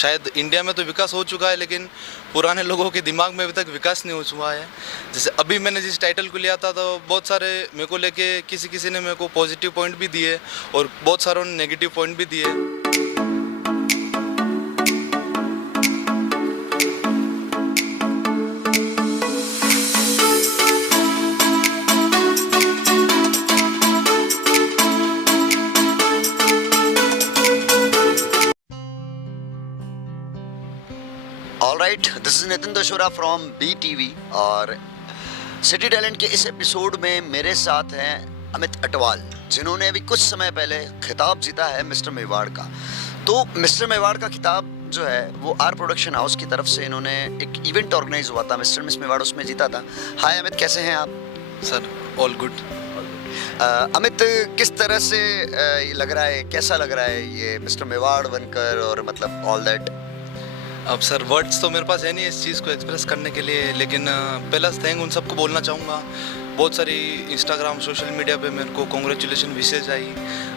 शायद इंडिया में तो विकास हो चुका है, लेकिन पुराने लोगों के दिमाग में अभी तक विकास नहीं हो चुका है। जैसे अभी मैंने जिस टाइटल को लिया था तो बहुत सारे मेरे को लेके किसी ने मेरे को पॉजिटिव पॉइंट भी दिए और बहुत सारों ने नेगेटिव पॉइंट भी दिए। Alright, this is Nitin Dashora from BTV और सिटी टैलेंट के इस एपिसोड में मेरे साथ हैं अमित अटवाल, जिन्होंने अभी कुछ समय पहले खिताब जीता है मिस्टर मेवाड़ का। तो मिस्टर मेवाड़ का खिताब जो है वो आर प्रोडक्शन हाउस की तरफ से इन्होंने एक इवेंट ऑर्गेनाइज हुआ था, मिस्टर मिस मेवाड़ उसमें जीता था। हाय अमित, कैसे हैं आप? Sir all good. अमित, किस तरह से ये लग रहा है, कैसा लग रहा है ये मिस्टर मेवाड़ बनकर और मतलब ऑल दैट? अब सर वर्ड्स तो मेरे पास है नहीं इस चीज़ को एक्सप्रेस करने के लिए, लेकिन पहला थैंक उन सबको बोलना चाहूँगा। बहुत सारी इंस्टाग्राम सोशल मीडिया पे मेरे को कॉन्ग्रेचुलेशन विशेष आई।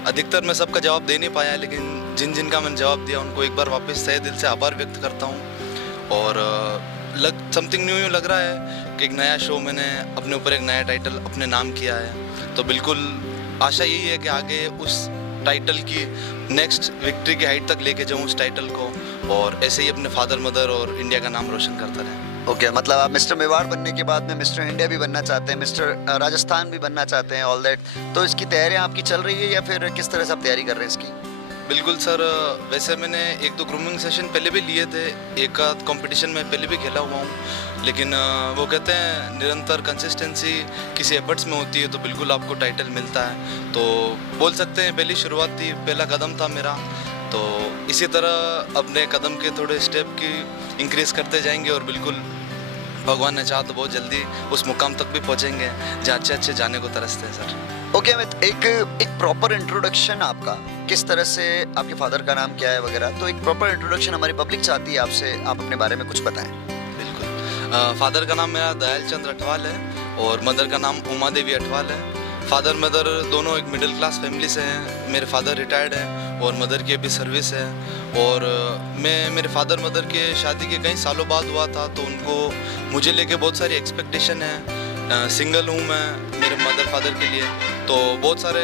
अधिकतर मैं सबका जवाब दे नहीं पाया, लेकिन जिनका मैंने जवाब दिया उनको एक बार वापस तहे दिल से आभार व्यक्त करता हूँ। और समथिंग न्यू लग रहा है कि एक नया शो मैंने अपने ऊपर एक नया टाइटल अपने नाम किया है। तो बिल्कुल आशा यही है कि आगे उस टाइटल की नेक्स्ट विक्ट्री की हाइट तक लेके जाऊँ उस टाइटल को, और ऐसे ही अपने फादर मदर और इंडिया का नाम रोशन करता रहे। ओके, मतलब आप मिस्टर मेवाड़ बनने के बाद में मिस्टर इंडिया भी बनना चाहते हैं, मिस्टर राजस्थान भी बनना चाहते हैं, ऑल दैट। तो इसकी तैयारियां आपकी चल रही है या फिर किस तरह से आप तैयारी कर रहे हैं इसकी? बिल्कुल सर, वैसे मैंने एक दो ग्रूमिंग सेशन पहले भी लिए थे, एक आध कंपटीशन में पहले भी खेला हुआ हूँ, लेकिन वो कहते हैं निरंतर कंसिस्टेंसी किसी एफर्ट्स में होती है तो बिल्कुल आपको टाइटल मिलता है। तो बोल सकते हैं पहली शुरुआत थी, पहला कदम था मेरा। तो इसी तरह अपने कदम के थोड़े स्टेप की इंक्रीज करते जाएंगे और बिल्कुल भगवान ने चाहा तो बहुत जल्दी उस मुकाम तक भी पहुँचेंगे जहाँ अच्छे जाने को तरसते हैं सर। ओके अमित, एक प्रॉपर इंट्रोडक्शन आपका, किस तरह से आपके फादर का नाम क्या है वगैरह, तो एक प्रॉपर इंट्रोडक्शन हमारी पब्लिक चाहती है आपसे, आप अपने बारे में कुछ बताएं। बिल्कुल, फादर का नाम मेरा दयाल चंद्र अटवाल है और मदर का नाम उमा देवी अटवाल है। फादर मदर दोनों एक मिडिल क्लास फैमिली से हैं। मेरे फादर रिटायर्ड हैं और मदर की अभी सर्विस है। और मैं मेरे फादर मदर के शादी के कई सालों बाद हुआ था, तो उनको मुझे लेके बहुत सारी एक्सपेक्टेशन है। सिंगल हूँ मैं मेरे मदर फादर के लिए, तो बहुत सारे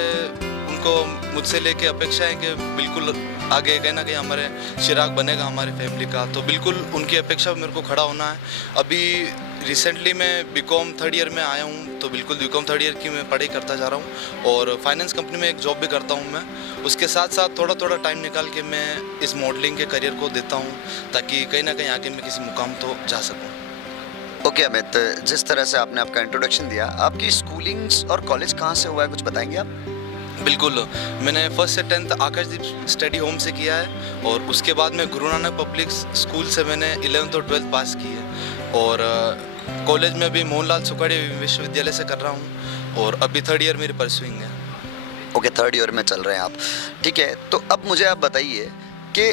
उनको मुझसे लेके अपेक्षा है कि बिल्कुल आगे कहीं ना कहीं हमारे चिराग बनेगा हमारी फैमिली का। तो बिल्कुल उनकी अपेक्षा मेरे को खड़ा होना है। अभी रिसेंटली मैं बीकॉम थर्ड ईयर में आया हूँ, तो बिल्कुल बीकॉम थर्ड ईयर की मैं पढ़ाई करता जा रहा हूँ और फाइनेंस कंपनी में एक जॉब भी करता हूँ मैं। उसके साथ साथ थोड़ा टाइम निकाल के मैं इस मॉडलिंग के करियर को देता हूँ, ताकि कहीं ना कहीं आगे मैं किसी मुकाम तो जा सकूँ। ओके अमित, जिस तरह से आपने आपका इंट्रोडक्शन दिया, आपकी स्कूलिंग्स और कॉलेज कहाँ से हुआ है, कुछ बताएंगे आप? बिल्कुल, मैंने फर्स्ट से 10th आकाशदीप स्टडी होम से किया है और उसके बाद में गुरु नानक पब्लिक स्कूल से मैंने 11th और 12th पास की है। और कॉलेज में भी मोहनलाल सुखाड़ी विश्वविद्यालय से कर रहा हूँ और अभी थर्ड ईयर मेरी परसुइंग है। ओके, थर्ड ईयर में चल रहे हैं आप, ठीक है। तो अब मुझे आप बताइए कि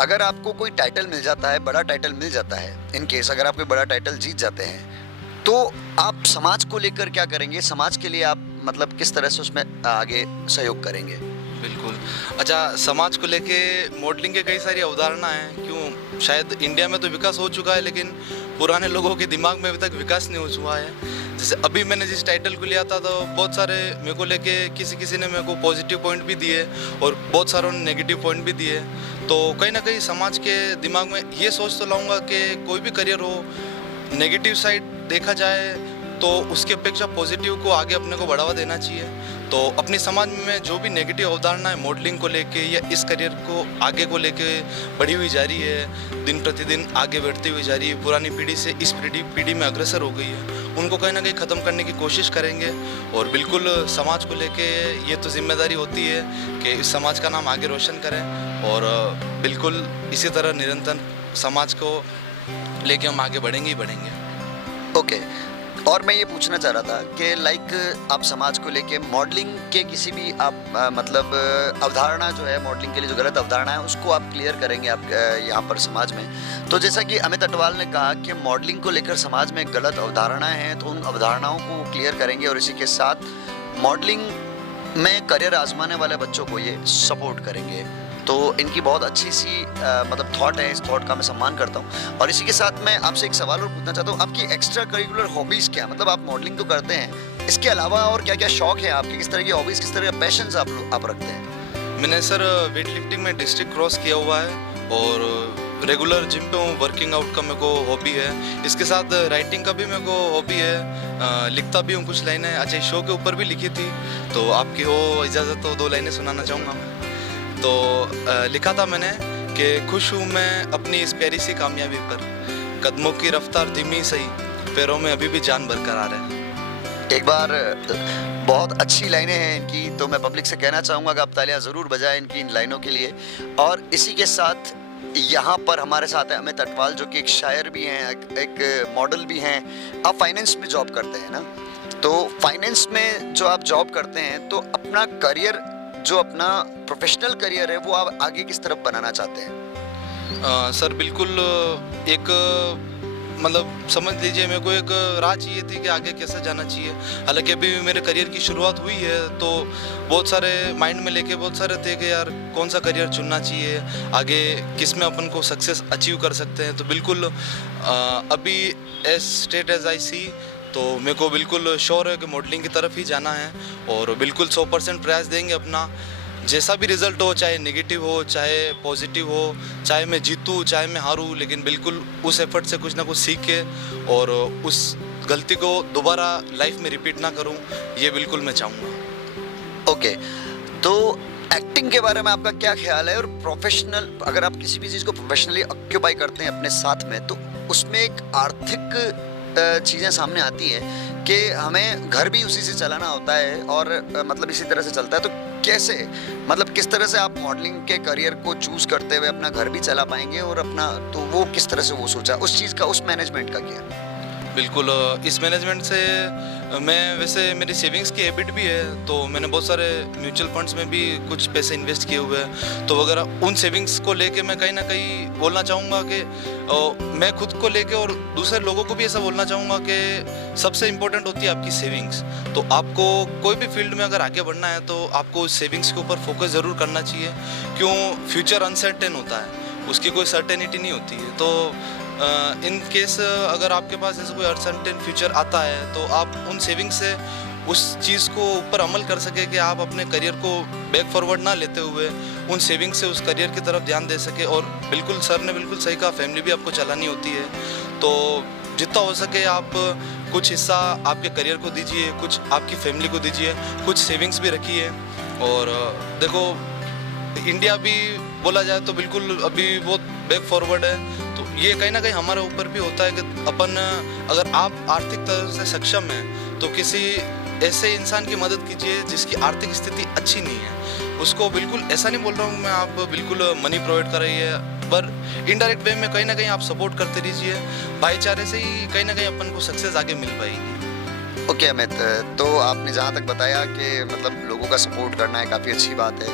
अगर आपको कोई टाइटल मिल जाता है, बड़ा टाइटल मिल जाता है, इन केस अगर आप कोई बड़ा टाइटल जीत जाते हैं, तो आप समाज को लेकर क्या करेंगे? समाज के लिए आप मतलब किस तरह से उसमें आगे सहयोग करेंगे? बिल्कुल, अच्छा, समाज को लेके मॉडलिंग के कई सारी अवधारणा हैं। क्यों शायद इंडिया में तो विकास हो चुका है, लेकिन पुराने लोगों के दिमाग में अभी तक विकास नहीं हो चुका है। जैसे अभी मैंने जिस टाइटल को लिया था तो बहुत सारे मेरे को लेके किसी ने मेरे को पॉजिटिव पॉइंट भी दिए और बहुत सारों ने नेगेटिव पॉइंट भी दिए। तो कहीं ना कहीं समाज के दिमाग में ये सोच तो लाऊंगा कि कोई भी करियर हो, नेगेटिव साइड देखा जाए तो उसकी अपेक्षा पॉजिटिव को आगे अपने को बढ़ावा देना चाहिए। तो अपने समाज में जो भी नेगेटिव अवधारणा है मॉडलिंग को लेके या इस करियर को आगे को लेके बढ़ी हुई जा रही है, दिन प्रतिदिन आगे बढ़ती हुई जा रही है, पुरानी पीढ़ी से इस पीढ़ी में अग्रसर हो गई है, उनको कहीं ना कहीं ख़त्म करने की कोशिश करेंगे। और बिल्कुल समाज को लेके ये तो जिम्मेदारी होती है कि इस समाज का नाम आगे रोशन करें और बिल्कुल इसी तरह निरंतर समाज को लेके हम आगे बढ़ेंगे ही बढ़ेंगे। ओके, और मैं ये पूछना चाह रहा था कि लाइक आप समाज को लेके मॉडलिंग के किसी भी आप मतलब अवधारणा जो है मॉडलिंग के लिए जो गलत अवधारणा है उसको आप क्लियर करेंगे आप यहाँ पर समाज में। तो जैसा कि अमित अटवाल ने कहा कि मॉडलिंग को लेकर समाज में गलत अवधारणाएं हैं, तो उन अवधारणाओं को क्लियर करेंगे और इसी के साथ मॉडलिंग में करियर आजमाने वाले बच्चों को ये सपोर्ट करेंगे। तो इनकी बहुत अच्छी सी मतलब थॉट है, इस थॉट का मैं सम्मान करता हूँ। और इसी के साथ मैं आपसे एक सवाल और पूछना चाहता हूँ, आपकी एक्स्ट्रा करिकुलर हॉबीज़ क्या, मतलब आप मॉडलिंग तो करते हैं, इसके अलावा और क्या क्या शौक है आपके, किस तरह की हॉबीज़, किस तरह के पैशंस आप रखते हैं? मैंने सर वेट लिफ्टिंग में डिस्ट्रिक्ट क्रॉस किया हुआ है और रेगुलर जिम पे हूँ। वर्किंग आउट का मेरे को हॉबी है, इसके साथ राइटिंग का भी मेरे को हॉबी है। लिखता भी हूँ कुछ लाइनें, अच्छा इस शो के ऊपर भी लिखी थी, तो आपकी हो इजाज़त तो 2 लाइनें सुनाना चाहूँगा मैं। तो लिखा था मैंने कि खुश हूँ मैं अपनी इस प्यारी सी कामयाबी पर, कदमों की रफ्तार धीमी सही, पैरों में अभी भी जान बरकरार है। एक बार बहुत अच्छी लाइनें हैं इनकी, तो मैं पब्लिक से कहना चाहूँगा कि आप तालियां ज़रूर बजाएं इनकी इन लाइनों के लिए। और इसी के साथ यहाँ पर हमारे साथ है अमित अटवाल, जो कि एक शायर भी हैं, एक मॉडल भी हैं। आप फाइनेंस में जॉब करते हैं ना, तो फाइनेंस में जो आप जॉब करते हैं, तो अपना करियर, जो अपना प्रोफेशनल करियर है, वो आप आगे किस तरफ बनाना चाहते हैं? सर बिल्कुल एक मतलब समझ लीजिए मेरे को एक राह चाहिए थी कि आगे कैसे जाना चाहिए। हालांकि अभी मेरे करियर की शुरुआत हुई है, तो बहुत सारे माइंड में लेके बहुत सारे थे कि यार कौन सा करियर चुनना चाहिए, आगे किस में अपन को सक्सेस अचीव कर सकते हैं। तो बिल्कुल अभी एज स्टेट एज आई सी, तो मेरे को बिल्कुल श्योर है कि मॉडलिंग की तरफ ही जाना है और बिल्कुल 100% प्रयास देंगे अपना। जैसा भी रिज़ल्ट हो, चाहे नेगेटिव हो चाहे पॉजिटिव हो, चाहे मैं जीतूँ चाहे मैं हारूँ, लेकिन बिल्कुल उस एफर्ट से कुछ ना कुछ सीख के और उस गलती को दोबारा लाइफ में रिपीट ना करूँ, ये बिल्कुल मैं चाहूँगा। ओके, तो एक्टिंग के बारे में आपका क्या ख्याल है? और प्रोफेशनल, अगर आप किसी भी चीज़ को प्रोफेशनली ऑक्यूपाई करते हैं अपने साथ में, तो उसमें एक आर्थिक चीज़ें सामने आती हैं कि हमें घर भी उसी से चलाना होता है और मतलब इसी तरह से चलता है। तो कैसे, मतलब किस तरह से आप मॉडलिंग के करियर को चूज़ करते हुए अपना घर भी चला पाएंगे और अपना, तो वो किस तरह से वो सोचा, उस चीज़ का, उस मैनेजमेंट का किया? बिल्कुल इस मैनेजमेंट से मैं, वैसे मेरी सेविंग्स की हैबिट भी है, तो मैंने बहुत सारे म्यूचुअल फंड्स में भी कुछ पैसे इन्वेस्ट किए हुए हैं। तो वगैरह उन सेविंग्स को लेके मैं कहीं ना कहीं बोलना चाहूँगा कि मैं खुद को लेके और दूसरे लोगों को भी ऐसा बोलना चाहूँगा कि सबसे इम्पोर्टेंट होती है आपकी सेविंग्स। तो आपको कोई भी फील्ड में अगर आगे बढ़ना है तो आपको उस सेविंग्स के ऊपर फोकस ज़रूर करना चाहिए। क्यों? फ्यूचर अनसर्टेन होता है, उसकी कोई सर्टेनिटी नहीं होती है। तो इन केस अगर आपके पास ऐसा कोई अनसर्टेन फ्यूचर आता है, तो आप उन सेविंग से उस चीज़ को ऊपर अमल कर सके कि आप अपने करियर को बैक फॉरवर्ड ना लेते हुए उन सेविंग से उस करियर की तरफ ध्यान दे सके। और बिल्कुल सर ने बिल्कुल सही कहा, फैमिली भी आपको चलानी होती है, तो जितना हो सके आप कुछ हिस्सा आपके करियर को दीजिए, कुछ आपकी फैमिली को दीजिए, कुछ सेविंग्स भी रखिए। और देखो इंडिया भी बोला जाए तो बिल्कुल अभी बहुत बैक फॉरवर्ड है, तो ये कहीं ना कहीं हमारे ऊपर भी होता है कि अपन, अगर आप आर्थिक तरह से सक्षम हैं तो किसी ऐसे इंसान की मदद कीजिए जिसकी आर्थिक स्थिति अच्छी नहीं है। उसको बिल्कुल ऐसा नहीं बोल रहा हूँ मैं आप बिल्कुल मनी प्रोवाइड कराइए, पर इनडायरेक्ट वे में कहीं ना कहीं आप सपोर्ट करते रहिए। भाईचारे से ही कहीं ना कहीं अपन को सक्सेस आगे मिल पाएगी। ओके अमित, तो आपने जहाँ तक बताया कि मतलब लोगों का सपोर्ट करना है, काफ़ी अच्छी बात है।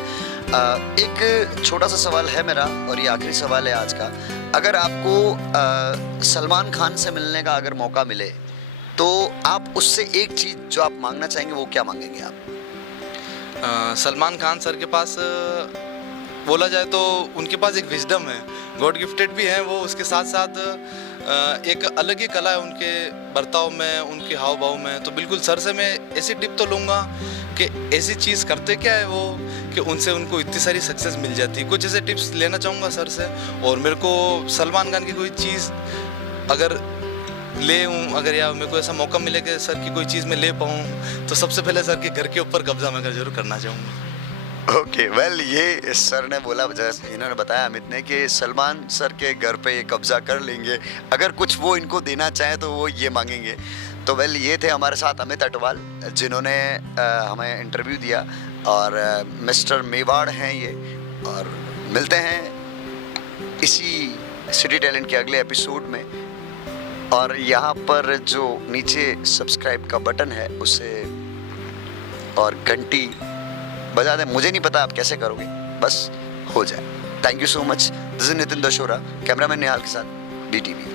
एक छोटा सा सवाल है मेरा, और ये आखिरी सवाल है आज का। अगर आपको सलमान खान से मिलने का अगर मौका मिले, तो आप उससे एक चीज़ जो आप मांगना चाहेंगे, वो क्या मांगेंगे आप? सलमान खान सर के पास बोला जाए तो उनके पास एक विजडम है, गॉड गिफ्टेड भी है वो, उसके साथ साथ एक अलग ही कला है उनके बर्ताव में, उनके हाव भाव में। तो बिल्कुल सर से मैं ऐसी टिप तो लूँगा कि ऐसी चीज़ करते क्या है वो कि उनसे उनको इतनी सारी सक्सेस मिल जाती है। कुछ ऐसे टिप्स लेना चाहूँगा सर से। और मेरे को सलमान खान की कोई चीज़ अगर ले हूँ, अगर या मेरे को ऐसा मौका मिले कि सर की कोई चीज़ मैं ले पाऊँ, तो सबसे पहले सर के घर के ऊपर कब्जा मैं जरूर करना चाहूँगा। ओके वेल, ये सर ने बोला, जैसे इन्होंने बताया अमित ने, कि सलमान सर के घर पे ये कब्जा कर लेंगे, अगर कुछ वो इनको देना चाहें तो वो ये मांगेंगे। तो वेल, ये थे हमारे साथ अमित अटवाल, जिन्होंने हमें इंटरव्यू दिया, और मिस्टर मेवाड़ हैं ये। और मिलते हैं इसी सिटी टैलेंट के अगले एपिसोड में। और यहाँ पर जो नीचे सब्सक्राइब का बटन है उसे और घंटी बजा दें। मुझे नहीं पता आप कैसे करोगे, बस हो जाए। Thank you so much. This is Nitin Dashora, cameraman Nihal के साथ BTV।